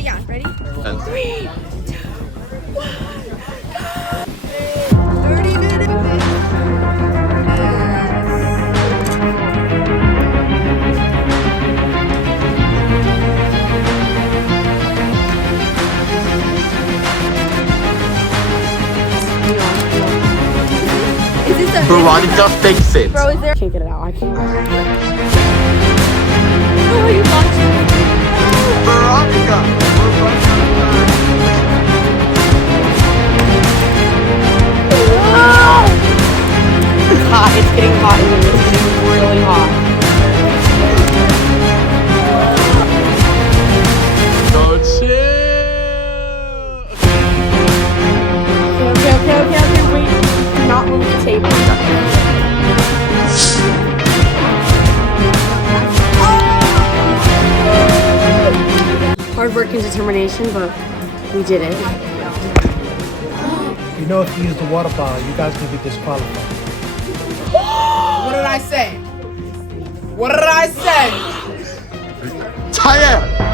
Wait, yeah, ready? And 3, 2, 1, go! 30 minutes. Is this a Veronica fix it. bro? Is there? Can't get it out. I can't. Oh, you watching? Veronica. We're running out of time. It's hot. It's getting hot in here. It's getting really hot. Go chill. Okay. Wait. Do not move the table. Hard work and determination, but we did it. You know, if you use the water bottle, you guys can get disqualified. What did I say? What did I say? Taya.